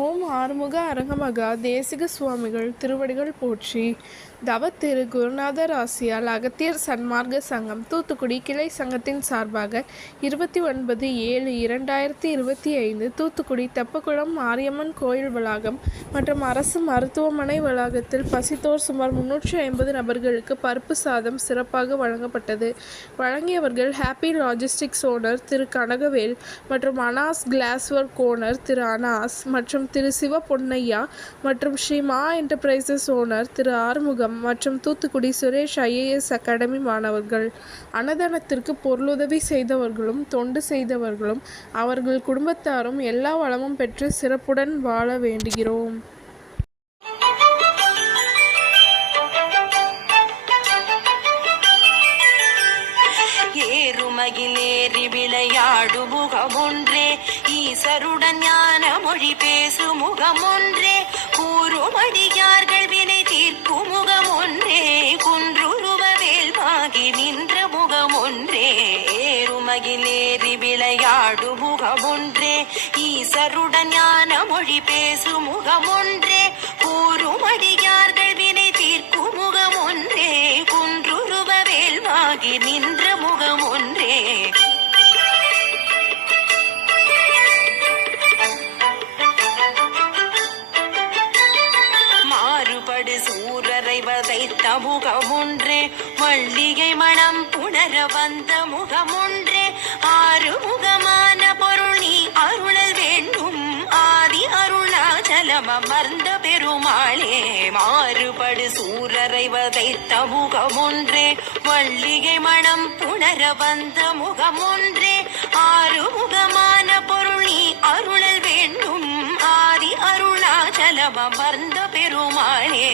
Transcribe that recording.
ஓம் ஆறுமுக அரங்கமகா தேசிக சுவாமிகள் திருவடிகள் போற்றி. தவத்திரு குருநாதர் ஆசியால் அகத்தியர் சன்மார்க்க சங்கம் தூத்துக்குடி கிளை சங்கத்தின் சார்பாக 29/7/2025 தூத்துக்குடி தெப்பக்குளம் மாரியம்மன் கோயில் வளாகம் மற்றும் அரசு மருத்துவமனை வளாகத்தில் பசித்தோர் சுமார் 350 நபர்களுக்கு பருப்பு சாதம் சிறப்பாக வழங்கப்பட்டது. வழங்கியவர்கள் ஹாப்பி லாஜிஸ்டிக்ஸ் ஓனர் திரு கனகவேல் மற்றும் அனாஸ் கிளாஸ் ஒர்க் ஓனர் திரு அனாஸ் மற்றும் திரு சிவ பொன்னையா மற்றும் ஸ்ரீ மா என்டர்பிரைசஸ் ஓனர் திரு ஆறுமுகம் மற்றும் தூத்துக்குடி சுரேஷ் IAS அகாடமி மாணவர்கள். அன்னதானத்திற்கு பொருளுதவி செய்தவர்களும் தொண்டு செய்தவர்களும் அவர்கள் குடும்பத்தாரும் எல்லா வளமும் பெற்று சிறப்புடன் வாழ வேண்டுகிறோம். ஏறுமகிலேறி விளையாடு முகமொன்றே, ஈசருடன் ஞான மொழி பேசு முகமொன்றே, கூறுமடியார்கள் வினை தீர்க்கும் முகமொன்றே, குன்றுருவ வேல்வாகி நின்ற முகமொன்றே. ஏறுமகிலேறி விளையாடு முகமொன்றே, ஈசருடன் ஞான மொழி பேசு முகமொன்றே, கூறுமடியார்கள் வினை தீர்க்கும் முகமொன்றே, குன்றுருவ வேல்வாகி நின்ற முகமொன்றே. மாறுபடு சூரரை வதைத்த முகமொன்றே, மல்லிகை மணம் புணர வந்த முகமொன்றே, ஆறுமுகமான பொருள் நீ அருளல் வேண்டும், ஆதி அருணாச்சலம் அமர்ந்த பெருமாளே. மாறுபடு சூரரை வதைத்த முகமொன்றே, மல்லிகை மணம் புணர வந்த முகமொன்றே, ஆறுமுகமான பொருள் நீ அருளல் வேண்டும், ஆதி அருணாச்சலம் அமர்ந்த பெருமாளே.